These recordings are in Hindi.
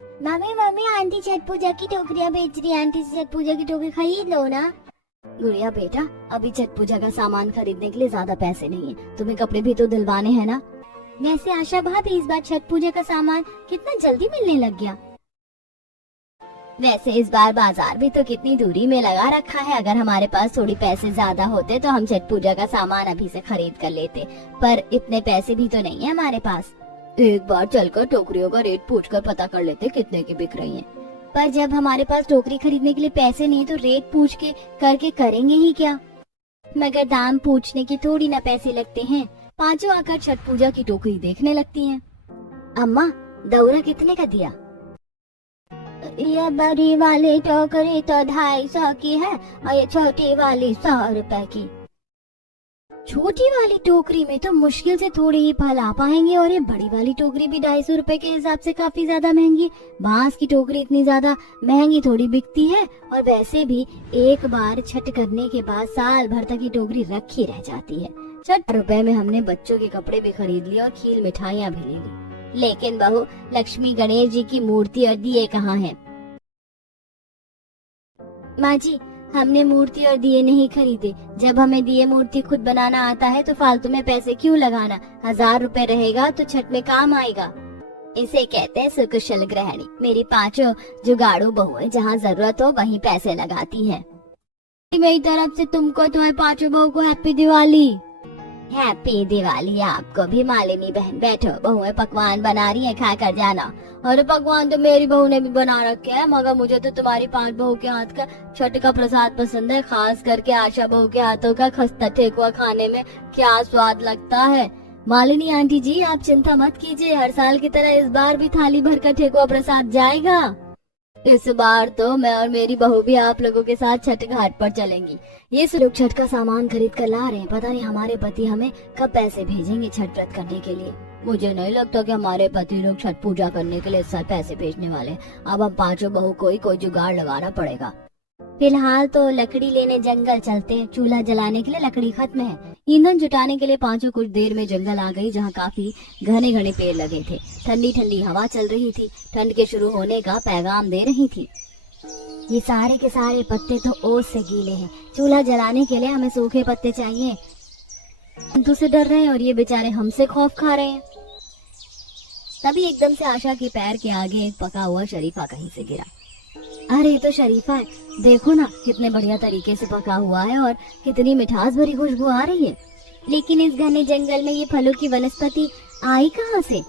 मम्मी मम्मी आंटी छठ पूजा की टोकरियाँ बेच रही है, आंटी से छठ पूजा की टोकरी खरीद लो ना। गुड़िया बेटा, अभी छठ पूजा का सामान खरीदने के लिए ज्यादा पैसे नहीं है, तुम्हें कपड़े भी तो दिलवाने हैं ना। वैसे आशा भाभी इस बार छठ पूजा का सामान कितना जल्दी मिलने लग गया। वैसे इस बार बाजार भी तो कितनी दूरी में लगा रखा है। अगर हमारे पास थोड़ी पैसे ज्यादा होते तो हम छठ पूजा का सामान अभी से खरीद कर लेते, पर इतने पैसे भी तो नहीं है हमारे पास। एक बार चलकर टोकरियों का रेट पूछकर पता कर लेते कितने की बिक रही हैं। पर जब हमारे पास टोकरी खरीदने के लिए पैसे नहीं तो रेट पूछ के करके करेंगे ही क्या। मगर दाम पूछने की थोड़ी ना पैसे लगते हैं। पांचों आकर छठ पूजा की टोकरी देखने लगती हैं। अम्मा, दौरा कितने का दिया? ये बड़ी वाली टोकरी तो 250 की है और ये छोटी वाली 100 रुपए की। छोटी वाली टोकरी में तो मुश्किल से थोड़े ही फल आ पाएंगे और ये बड़ी वाली टोकरी भी 250 रुपए के हिसाब से काफी ज्यादा महंगी। बांस की टोकरी इतनी ज्यादा महंगी थोड़ी बिकती है, और वैसे भी एक बार छठ करने के बाद साल भर तक ये टोकरी रखी रह जाती है। 60 रुपए में हमने बच्चों के कपड़े भी खरीद लिए और खीर मिठाइयाँ भी ले ली। लेकिन बहू, लक्ष्मी गणेश जी की मूर्ति और दिए कहाँ हैं? माँ जी, हमने मूर्ति और दिए नहीं खरीदे। जब हमें दिए मूर्ति खुद बनाना आता है तो फालतू में पैसे क्यों लगाना। 1000 रुपए रहेगा तो छठ में काम आएगा। इसे कहते हैं सुकुशल गृहिणी। मेरी 5 जुगाड़ू बहुएं जहाँ जरूरत हो वहीं पैसे लगाती हैं। मेरी तरफ से तुमको तुम्हारे 5 बहू को हैप्पी दिवाली। हैप्पी दिवाली आपको भी। मालिनी बहन बैठो, बहुएं पकवान बना रही है, खा कर जाना। अरे पकवान तो मेरी बहू ने भी बना रखे हैं, मगर मुझे तो तुम्हारी 5 बहू के हाथ का छठ का प्रसाद पसंद है। खास करके आशा बहू के हाथों का खस्ता ठेकुआ खाने में क्या स्वाद लगता है। मालिनी आंटी जी, आप चिंता मत कीजिए, हर साल की तरह इस बार भी थाली भर का ठेकुआ प्रसाद जाएगा। इस बार तो मैं और मेरी बहू भी आप लोगों के साथ छठ घाट पर चलेंगी। ये लोग छठ का सामान खरीद कर ला रहे हैं, पता नहीं हमारे पति हमें कब पैसे भेजेंगे छठ व्रत करने के लिए। मुझे नहीं लगता कि हमारे पति लोग छठ पूजा करने के लिए इस साल पैसे भेजने वाले। अब हम 5 बहू को ही कोई जुगाड़ लगाना पड़ेगा। फिलहाल तो लकड़ी लेने जंगल चलते हैं। चूल्हा जलाने के लिए लकड़ी खत्म है। ईंधन जुटाने के लिए पांचों कुछ देर में जंगल आ गई, जहाँ काफी घने घने पेड़ लगे थे। ठंडी ठंडी हवा चल रही थी, ठंड के शुरू होने का पैगाम दे रही थी। ये सारे के सारे पत्ते तो ओस से गीले हैं। चूल्हा जलाने के लिए हमें सूखे पत्ते चाहिए। जंतु से डर रहे हैं और ये बेचारे हमसे खौफ खा रहे हैं। तभी एकदम से आशा के पैर के आगे एक पका हुआ शरीफा कहीं से गिरा। अरे ये तो शरीफा है, देखो ना कितने बढ़िया तरीके से पका हुआ है और कितनी मिठास भरी खुशबू आ रही है। लेकिन इस घने जंगल में ये फलों की वनस्पति आई कहाँ से?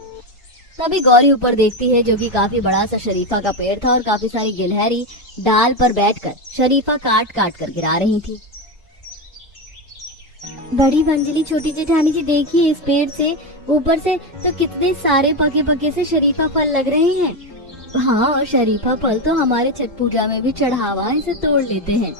तभी गौरी ऊपर देखती है, जो कि काफी बड़ा सा शरीफा का पेड़ था और काफी सारी गिलहरी डाल पर बैठकर शरीफा काट काट कर गिरा रही थी। बड़ी मंजली छोटी जेठानी जी, देखिए इस पेड़ से ऊपर से तो कितने सारे पके पके से शरीफा फल लग रहे हैं। हाँ, और शरीफा फल तो हमारे छठ पूजा में भी चढ़ावा है, इसे तोड़ लेते हैं।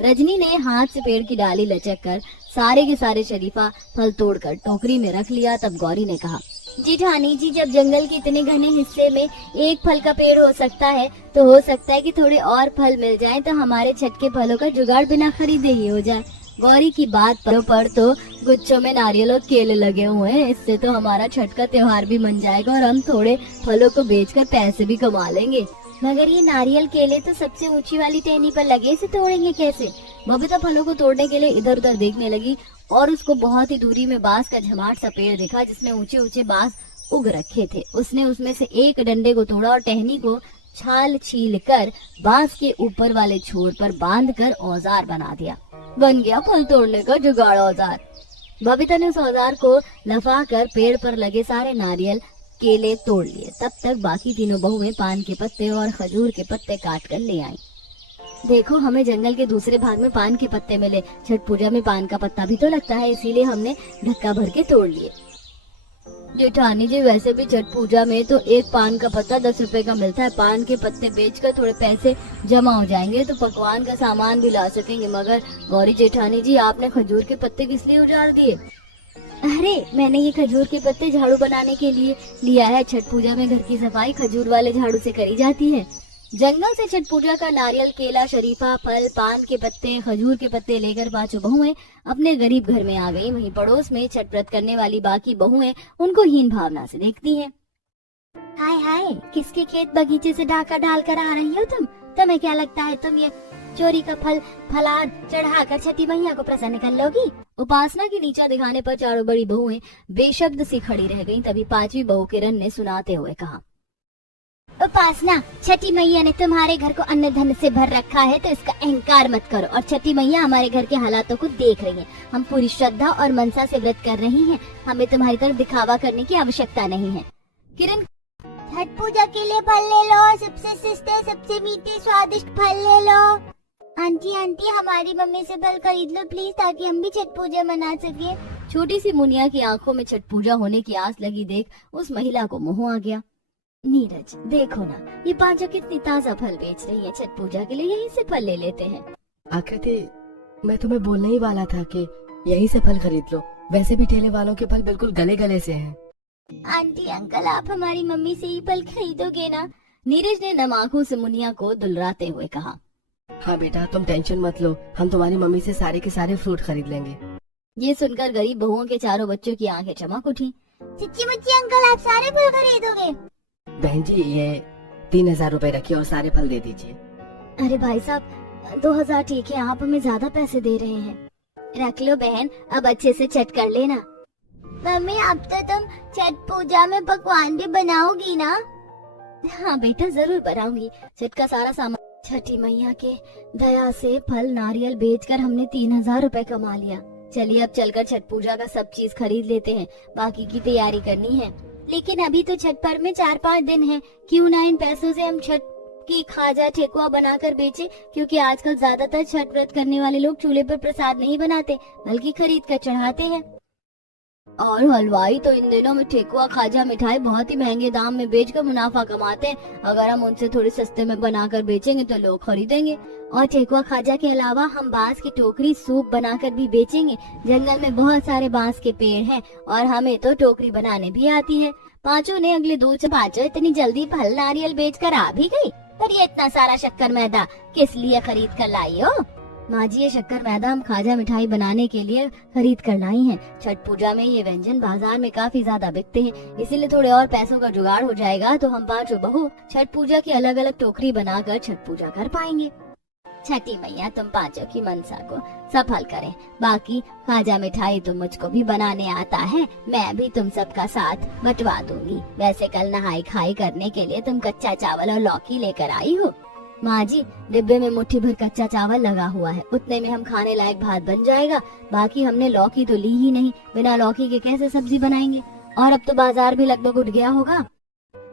रजनी ने हाथ से पेड़ की डाली लचक कर सारे के सारे शरीफा फल तोड़कर टोकरी में रख लिया। तब गौरी ने कहा, जेठानी जी, जब जंगल के इतने घने हिस्से में एक फल का पेड़ हो सकता है तो हो सकता है कि थोड़े और फल मिल जाएं तो हमारे छठ के फलों का जुगाड़ बिना खरीदे ही हो जाए। गौरी की बात पर तो गुच्छों में नारियल और केले लगे हुए हैं। इससे तो हमारा छठ का त्योहार भी मन जाएगा और हम थोड़े फलों को बेचकर पैसे भी कमा लेंगे। मगर ये नारियल केले तो सबसे ऊंची वाली टहनी पर लगे, इसे तोड़ेंगे कैसे? बबीता फलों को तोड़ने के लिए इधर उधर देखने लगी और उसको बहुत ही दूरी में बांस का झमाट सा पेड़ दिखा, जिसमें ऊंचे ऊंचे बांस उग रखे थे। उसने उसमें से एक डंडे को तोड़ा और टहनी को छाल छील कर बांस के ऊपर वाले छोर पर बांध कर औजार बना दिया। बन गया फल तोड़ने का जुगाड़ औजार। बबीता ने उस औजार को लफा कर पेड़ पर लगे सारे नारियल केले तोड़ लिए। तब तक बाकी तीनों बहुएं पान के पत्ते और खजूर के पत्ते काट कर ले आई। देखो, हमें जंगल के दूसरे भाग में पान के पत्ते मिले। छठ पूजा में पान का पत्ता भी तो लगता है, इसीलिए हमने धक्का भर के तोड़ लिए। जेठानी जी, वैसे भी छठ पूजा में तो एक पान का पत्ता 10 रुपए का मिलता है। पान के पत्ते बेचकर थोड़े पैसे जमा हो जाएंगे तो पकवान का सामान भी ला सकेंगे। मगर गौरी जेठानी जी, आपने खजूर के पत्ते किस लिए उजाड़ दिए? अरे, मैंने ये खजूर के पत्ते झाड़ू बनाने के लिए लिया है। छठ पूजा में घर की सफाई खजूर वाले झाड़ू से करी जाती है। जंगल से छठ पूजा का नारियल केला शरीफा फल पान के पत्ते खजूर के पत्ते लेकर पांचों बहुएं अपने गरीब घर में आ गई। वहीं पड़ोस में छठ व्रत करने वाली बाकी बहुएं उनको हीन भावना से देखती हैं। हाय हाय, किसके खेत बगीचे से डाका डाल कर आ रही हो तुम? तुम्हें क्या लगता है तुम ये चोरी का फलाद चढ़ाकर छठी मैया को प्रसन्न कर लोगी? उपासना की नीचा दिखाने पर चारों बड़ी बहुएं बेशब्द सी खड़ी रह गईं। तभी पांचवी बहू किरण ने सुनाते हुए कहा, उपासना, छठी मैया ने तुम्हारे घर को अन्न धन से भर रखा है तो इसका अहंकार मत करो। और छठी मैया हमारे घर के हालातों को देख रही है। हम पूरी श्रद्धा और मनसा से व्रत कर रही हैं। हमें तुम्हारी तरफ दिखावा करने की आवश्यकता नहीं है। किरण, छठ पूजा के लिए फल ले लो, सबसे सस्ते सबसे मीठे स्वादिष्ट फल ले लो। आंटी आंटी, हमारी मम्मी से फल खरीद लो प्लीज, ताकि हम भी छठ पूजा मना सके। छोटी सी मुनिया की आंखों में छठ पूजा होने की आस लगी देख उस महिला को मोह आ गया। नीरज, देखो ना, ये पांचों कितनी ताजा फल बेच रही है। छठ पूजा के लिए यहीं से फल ले लेते हैं। आकृति, मैं तुम्हें बोलने ही वाला था कि यहीं से फल खरीद लो। वैसे भी ठेले वालों के फल बिल्कुल गले गले से हैं। आंटी अंकल, आप हमारी मम्मी से ही फल खरीदोगे ना? नीरज ने नम आंखों से मुनिया को दुलराते हुए कहा। हाँ बेटा, तुम टेंशन मत लो, हम तुम्हारी मम्मी से सारे के सारे फ्रूट खरीद लेंगे। ये सुनकर गरीब बहुओं के चारों बच्चों की आंखें चमक उठी। सच्ची मुच्ची अंकल, आप सारे फल खरीदोगे? बहन जी, ये 3000 रुपए रखिए और सारे फल दे दीजिए। अरे भाई साहब, 2000 ठीक है, आप हमें ज्यादा पैसे दे रहे हैं। रख लो बहन, अब अच्छे से छठ कर लेना। मम्मी, अब तो तुम छठ पूजा में पकवान भी बनाओगी ना? हाँ बेटा, जरूर बनाऊंगी। छठ का सारा सामान, छठी मैया के दया से फल नारियल बेचकर हमने 3000 रुपए कमा लिया। चलिए अब चलकर छठ पूजा का सब चीज खरीद लेते हैं, बाकी की तैयारी करनी है। लेकिन अभी तो छठ पर्व में 4-5 दिन है, क्यों ना इन पैसों से हम छठ की खाजा ठेकुआ बनाकर बेचे, क्योंकि आजकल ज्यादातर छठ व्रत करने वाले लोग चूल्हे पर प्रसाद नहीं बनाते बल्कि खरीद कर चढ़ाते हैं। और हलवाई तो इन दिनों में ठेकुआ खाजा मिठाई बहुत ही महंगे दाम में बेचकर मुनाफा कमाते हैं। अगर हम उनसे थोड़े सस्ते में बनाकर बेचेंगे तो लोग खरीदेंगे। और ठेकुआ खाजा के अलावा हम बांस की टोकरी सूप बनाकर भी बेचेंगे। जंगल में बहुत सारे बांस के पेड़ हैं और हमें तो टोकरी बनाने भी आती है। पांचों ने अगले 2 से पांचों इतनी जल्दी फल नारियल बेचकर आ भी गई, पर ये इतना सारा शक्कर मैदा किस लिए खरीद कर लाई हो? माँ जी, ये शक्कर मैदा हम खाजा मिठाई बनाने के लिए खरीद कर लाई हैं। छठ पूजा में ये व्यंजन बाजार में काफी ज्यादा बिकते हैं, इसीलिए थोड़े और पैसों का जुगाड़ हो जाएगा तो हम पांचों बहू छठ पूजा की अलग अलग टोकरी बनाकर छठ पूजा कर पाएंगे। छठी मैया तुम पांचों की मनसा को सफल करें। बाकी खाजा मिठाई तो मुझको भी बनाने आता है, मैं भी तुम सबका साथ बंटवा दूंगी। वैसे कल नहाई खाई करने के लिए तुम कच्चा चावल और लौकी लेकर आई हो। माँ जी, डिब्बे में मुट्ठी भर कच्चा चावल लगा हुआ है, उतने में हम खाने लायक भात बन जाएगा। बाकी हमने लौकी तो ली ही नहीं, बिना लौकी के कैसे सब्जी बनाएंगे? और अब तो बाजार भी लगभग उठ गया होगा।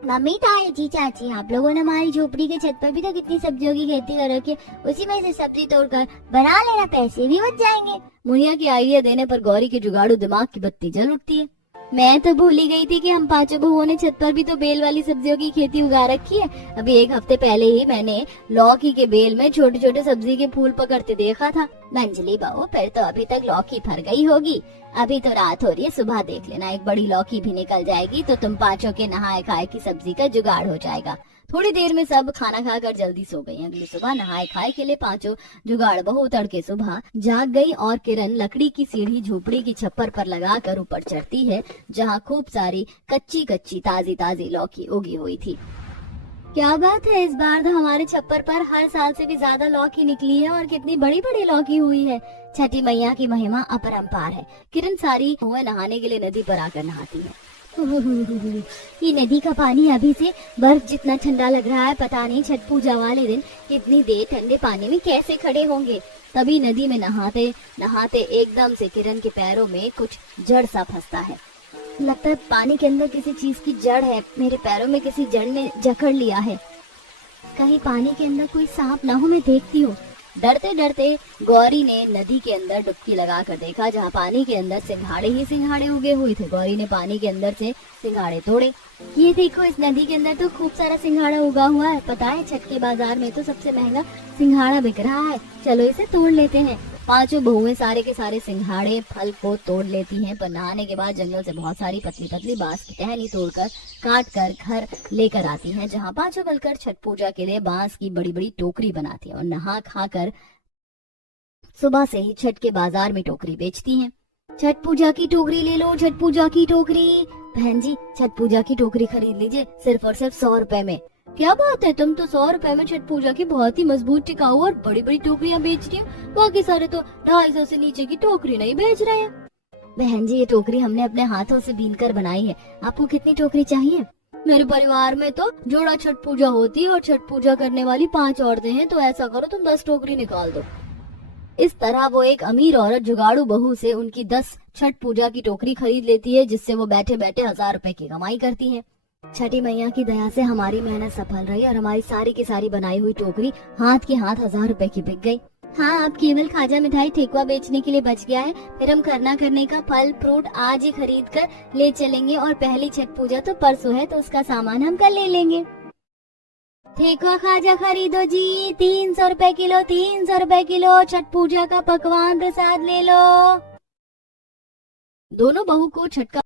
मम्मी, ताई जी, चाची, आप लोगों ने हमारी झोपड़ी के छत पर भी तो कितनी सब्जियों की खेती कर रखी है, उसी में से सब्जी तोड़कर बना लेना, पैसे भी बच जाएंगे। मुनिया की आइडिया देने पर गौरी के जुगाड़ू दिमाग की बत्ती जल उठती है। मैं तो भूल ही गई थी कि हम पांचों बहुओं ने छत पर भी तो बेल वाली सब्जियों की खेती उगा रखी है। अभी 1 हफ्ते पहले ही मैंने लौकी के बेल में छोटे छोटे सब्जी के फूल पकड़ते देखा था। मंजली बहू, फिर तो अभी तक लौकी फर गई होगी। अभी तो रात हो रही है, सुबह देख लेना, एक बड़ी लौकी भी निकल जाएगी तो तुम पांचों के नहाए खाए की सब्जी का जुगाड़ हो जाएगा। थोड़ी देर में सब खाना खाकर जल्दी सो गई। अगली सुबह नहाए खाए के लिए पांचों जुगाड़ बहू तड़के सुबह जाग गई और किरण लकड़ी की सीढ़ी झोपड़ी की छप्पर पर लगाकर ऊपर चढ़ती है, जहाँ खूब सारी कच्ची कच्ची ताजी ताजी लौकी उगी हुई थी। क्या बात है, इस बार तो हमारे छप्पर पर हर साल से भी ज्यादा लौकी निकली है और कितनी बड़ी बड़ी लौकी हुई है। छठी मैया की महिमा अपरंपार है। किरण सारी हुए नहाने के लिए नदी पर आकर नहाती है। ये नदी का पानी अभी से बर्फ जितना ठंडा लग रहा है। पता नहीं छठ पूजा वाले दिन कितनी देर ठंडे पानी में कैसे खड़े होंगे। तभी नदी में नहाते नहाते एकदम से किरण के पैरों में कुछ जड़ सा फंसता है। लगता है पानी के अंदर किसी चीज की जड़ है। मेरे पैरों में किसी जड़ ने जकड़ लिया है। कहीं पानी के अंदर कोई सांप ना हो, मैं देखती हूँ। डरते डरते गौरी ने नदी के अंदर डुबकी लगाकर देखा, जहाँ पानी के अंदर सिंघाड़े ही सिंघाड़े उगे हुए थे। गौरी ने पानी के अंदर से सिंघाड़े तोड़े। ये देखो, इस नदी के अंदर तो खूब सारा सिंघाड़ा उगा हुआ है। पता है, छठ के बाजार में तो सबसे महंगा सिंघाड़ा बिक रहा है। चलो इसे तोड़ लेते हैं। पांचों बहुएं सारे के सारे सिंघाड़े फल को तोड़ लेती हैं, पर नहाने के बाद जंगल से बहुत सारी पतली पतली बांस की टहनी तोड़कर काट कर घर लेकर आती हैं, जहां पांचों मिलकर छठ पूजा के लिए बांस की बड़ी बड़ी टोकरी बनाती हैं और नहा खा कर सुबह से ही छठ के बाजार में टोकरी बेचती हैं। छठ पूजा की टोकरी ले लो, छठ पूजा की टोकरी। बहन जी छठ पूजा की टोकरी खरीद लीजिए सिर्फ और सिर्फ 100 रुपए में। क्या बात है, तुम तो 100 रुपए में छठ पूजा की बहुत ही मजबूत, टिकाऊ और बड़ी बड़ी टोकरियां बेच रही हो। बाकी सारे तो 250 से नीचे की टोकरी नहीं बेच रहे हैं। बहन जी ये टोकरी हमने अपने हाथों से बीन कर बनाई है, आपको कितनी टोकरी चाहिए? मेरे परिवार में तो जोड़ा छठ पूजा होती है और छठ पूजा करने वाली 5 औरतें हैं, तो ऐसा करो तुम 10 टोकरी निकाल दो। इस तरह वो एक अमीर औरत जुगाड़ू बहू से उनकी 10 छठ पूजा की टोकरी खरीद लेती है, जिससे वो बैठे बैठे 1000 रुपए की कमाई करती है। छठी मैया की दया से हमारी मेहनत सफल रही और हमारी सारी की सारी बनाई हुई टोकरी हाथ के हाथ 1000 रुपए की बिक गई। हाँ, अब केवल खाजा मिठाई ठेकुआ बेचने के लिए बच गया है। फिर हम खरना करने का फल फ्रूट आज ही खरीद कर ले चलेंगे और पहली छठ पूजा तो परसों है, तो उसका सामान हम कल ले लेंगे। ठेकुआ खाजा खरीदो जी, 300 रुपए किलो, 300 रुपए किलो। छठ पूजा का पकवान प्रसाद ले लो। दोनों बहू को छठ का।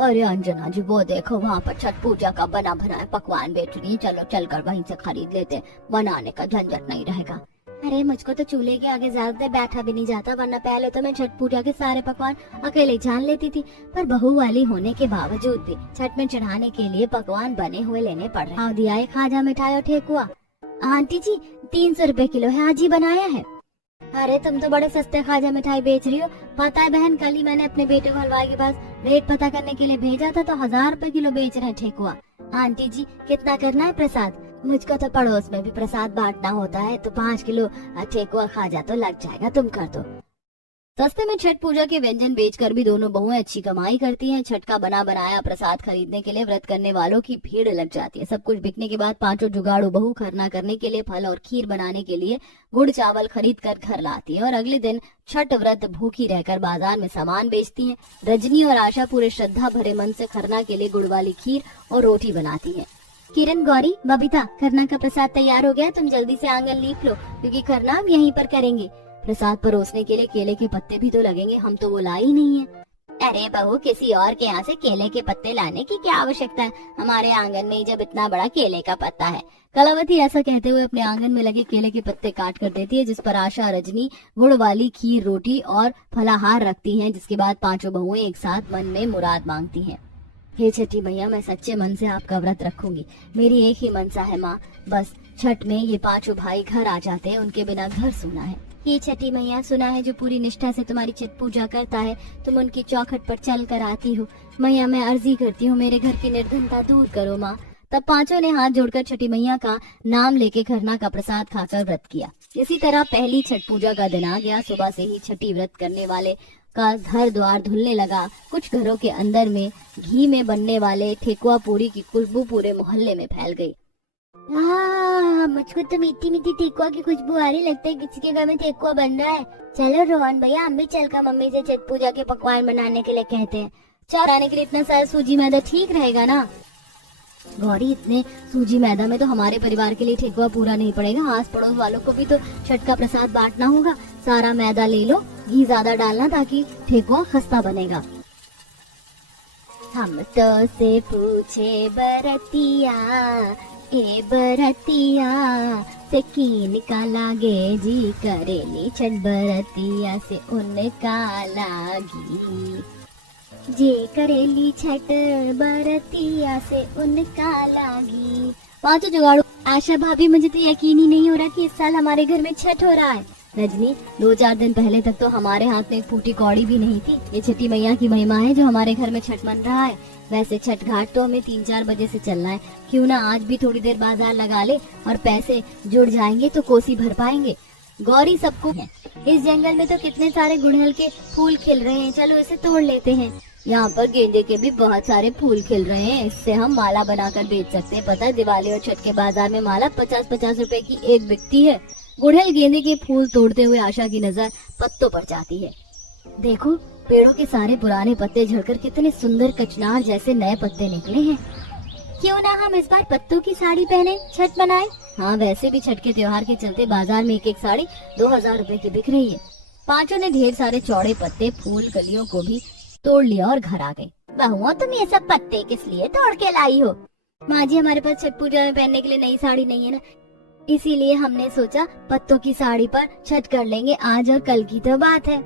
अरे अंजना जी वो देखो वहाँ पर छठ पूजा का बना बनाया पकवान बेच रही है, चलो चलकर वहीं से खरीद लेते, बनाने का झंझट नहीं रहेगा। अरे मुझको तो चूल्हे के आगे ज्यादा देर बैठा भी नहीं जाता, वरना पहले तो मैं छठ पूजा के सारे पकवान अकेले जान लेती थी, पर बहू वाली होने के बावजूद भी छठ में चढ़ाने के लिए पकवान बने हुए लेने पड़ रहे हैं। दिया है खाजा मिठाई और ठेकुआ। आंटी जी 300 रुपए किलो है, आज ही बनाया है। अरे तुम तो बड़े सस्ते खाजा मिठाई बेच रही हो। पता है बहन, कल ही मैंने अपने बेटे को हलवाई के पास रेट पता करने के लिए भेजा था, तो 1000 रुपए किलो बेच रहे हैं ठेकुआ। आंटी जी कितना करना है प्रसाद? मुझको तो पड़ोस में भी प्रसाद बांटना होता है, तो 5 किलो ठेकुआ खाजा तो लग जाएगा, तुम कर दो। सस्ते में छठ पूजा के व्यंजन बेचकर भी दोनों बहुएं अच्छी कमाई करती हैं। छठ का बना बनाया प्रसाद खरीदने के लिए व्रत करने वालों की भीड़ लग जाती है। सब कुछ बिकने के बाद पांचों जुगाड़ू बहू खरना करने के लिए फल और खीर बनाने के लिए गुड़ चावल खरीद कर घर लाती है और अगले दिन छठ व्रत भूखी रहकर बाजार में सामान बेचती हैं। रजनी और आशा पूरे श्रद्धा भरे मन से खरना के लिए गुड़ वाली खीर और रोटी बनाती है। किरण, गौरी, बबीता, खरना का प्रसाद तैयार हो गया, तुम जल्दी से आंगन लीप लो, क्योंकि खरना हम यहीं पर करेंगे। प्रसाद परोसने के लिए केले के पत्ते भी तो लगेंगे, हम तो वो लाई नहीं है। अरे बहू, किसी और के यहाँ से केले के पत्ते लाने की क्या आवश्यकता है, हमारे आंगन में जब इतना बड़ा केले का पत्ता है। कलावती ऐसा कहते हुए अपने आंगन में लगे केले के पत्ते काट कर देती है, जिस पर आशा रजनी गुड़ वाली खीर रोटी और फलाहार रखती हैं, जिसके बाद पांचों बहुएं एक साथ मन में मुराद मांगती हैं। हे छठी मैया, मैं सच्चे मन से आपका व्रत रखूंगी। मेरी एक ही मनसा है माँ, बस छठ में ये पांचों भाई घर आ जाते हैं, उनके बिना घर सुना है। ये छठी मैया, सुना है जो पूरी निष्ठा से तुम्हारी छठ पूजा करता है, तुम उनकी चौखट पर चल कर आती हो। मैया मैं अर्जी करती हूँ, मेरे घर की निर्धनता दूर करो माँ। तब पांचों ने हाथ जोड़कर छठी मैया का नाम लेके खरना का प्रसाद खाकर व्रत किया। इसी तरह पहली छठ पूजा का दिन आ गया। सुबह से ही छठी व्रत करने वाले का घर द्वार धुलने लगा। कुछ घरों के अंदर में घी में बनने वाले ठेकुआ पूरी की खुशबू पूरे मोहल्ले में फैल गई। मुझको तो मीठी मीठी ठेकुआ की खुशबू आ रही, लगता है किसी के घर में ठेकुआ बन रहा है। चलो रोहन भैया, हम भी चलकर मम्मी से छठ पूजा के पकवान बनाने के लिए कहते हैं। बनाने के लिए इतना सारा सूजी मैदा ठीक रहेगा ना? गौरी, इतने सूजी मैदा में तो हमारे परिवार के लिए ठेकुआ पूरा नहीं पड़ेगा। आस पड़ोस वालों को भी तो छठ का प्रसाद बांटना होगा। सारा मैदा ले लो, घी ज्यादा डालना ताकि ठेकुआ खस्ता बनेगा। हम तो से पूछे बरतिया, ए बरतिया से की निकाला गे जी, करेली छठ बरतिया से उनका लागी। जे करेली छठ बरतिया से उनका लागी। पांचों जुगाड़ू। आशा भाभी, मुझे तो यकीन ही नहीं हो रहा कि इस साल हमारे घर में छठ हो रहा है। रजनी, 2-4 दिन पहले तक तो हमारे हाथ में फूटी कौड़ी भी नहीं थी। ये छठी मैया की महिमा है जो हमारे घर में छठ मन रहा है। वैसे छठ घाट तो हमें 3-4 बजे से चलना है, क्यों ना आज भी थोड़ी देर बाजार लगा ले और पैसे जुड़ जाएंगे तो कोसी भर पाएंगे। गौरी, सबको इस जंगल में तो कितने सारे गुड़हल के फूल खिल रहे हैं, चलो इसे तोड़ लेते हैं। यहाँ पर गेंदे के भी बहुत सारे फूल खिल रहे हैं, इससे हम माला बनाकर बेच सकते हैं। पता है, दिवाली और छठ के बाजार में माला 50-50 रुपए की एक बिकती है। गुड़हल गेंदे के फूल तोड़ते हुए आशा की नजर पत्तों पर जाती है। देखो, पेड़ों के सारे पुराने पत्ते झड़कर कितने सुंदर कचनार जैसे नए पत्ते निकले हैं। क्यों ना हम इस बार पत्तों की साड़ी पहने छठ मनाएं? हाँ, वैसे भी छठ के त्योहार के चलते बाजार में एक साड़ी 2000 रुपए की बिक रही है। पांचों ने ढेर सारे चौड़े पत्ते, फूल, कलियों को भी तोड़ लिया और घर आ गए। बहुओं, तुम ये सब पत्ते किस लिए तोड़ के लाई हो? माँ जी, हमारे पास छठ पूजा में पहनने के लिए नई साड़ी नहीं है ना, इसीलिए हमने सोचा पत्तों की साड़ी पर छठ कर लेंगे। आज और कल की तो बात है।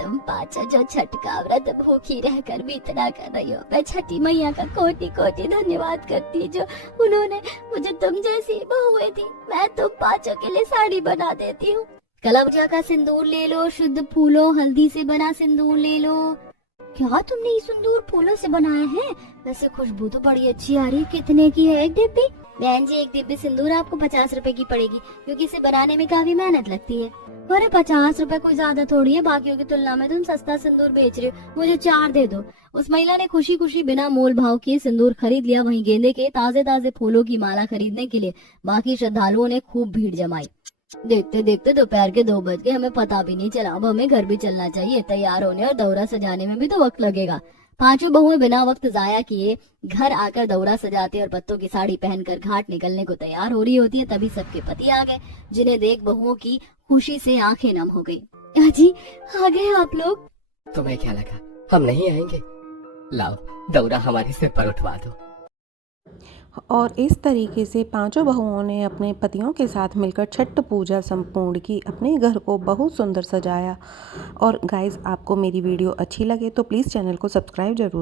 तुम पाँचों जो छठ का व्रत भूखी रहकर भी इतना कर रही हो, मैं छठी मैया का कोटि कोटि धन्यवाद करती जो उन्होंने मुझे तुम जैसी बहुएं दी। मैं तुम पाँचों के लिए साड़ी बना देती हूँ। कलौंजा का सिंदूर ले लो, शुद्ध फूलों हल्दी से बना सिंदूर ले लो। क्या तुमने ये सिंदूर फूलों से बनाया है? वैसे खुशबू तो बड़ी अच्छी आ रही है। कितने की है एक डिब्बी? बहन जी, एक डिब्बी सिंदूर आपको 50 रुपए की पड़ेगी, क्योंकि इसे बनाने में काफी मेहनत लगती है। अरे 50 रुपए कोई ज्यादा थोड़ी है, बाकियों की तुलना में तुम सस्ता सिंदूर बेच रहे हो। मुझे 4 दे दो। उस महिला ने खुशी खुशी बिना मोल भाव किए सिंदूर खरीद लिया। वहीं गेंदे के ताजे ताजे फूलों की माला खरीदने के लिए बाकी श्रद्धालुओं ने खूब भीड़ जमाई। देखते देखते दोपहर के 2 बज गए, हमें पता भी नहीं चला। अब हमें घर भी चलना चाहिए। तैयार होने और दौरा सजाने में भी तो वक्त लगेगा। पांचों बहुएं बिना वक्त जाया किए घर आकर दौरा सजाते और पत्तों की साड़ी पहनकर घाट निकलने को तैयार हो रही होती है। तभी सबके पति आ गए, जिन्हें देख बहुओं की खुशी से आंखें नम हो गई। अजी, आ गए आप लोग? तुम्हें क्या लगा हम नहीं आएंगे? लाओ दौरा हमारे सिर पर उठवा दो। और इस तरीके से पांचों बहुओं ने अपने पतियों के साथ मिलकर छठ पूजा संपूर्ण की, अपने घर को बहुत सुंदर सजाया। और गाइस, आपको मेरी वीडियो अच्छी लगे तो प्लीज़ चैनल को सब्सक्राइब जरूर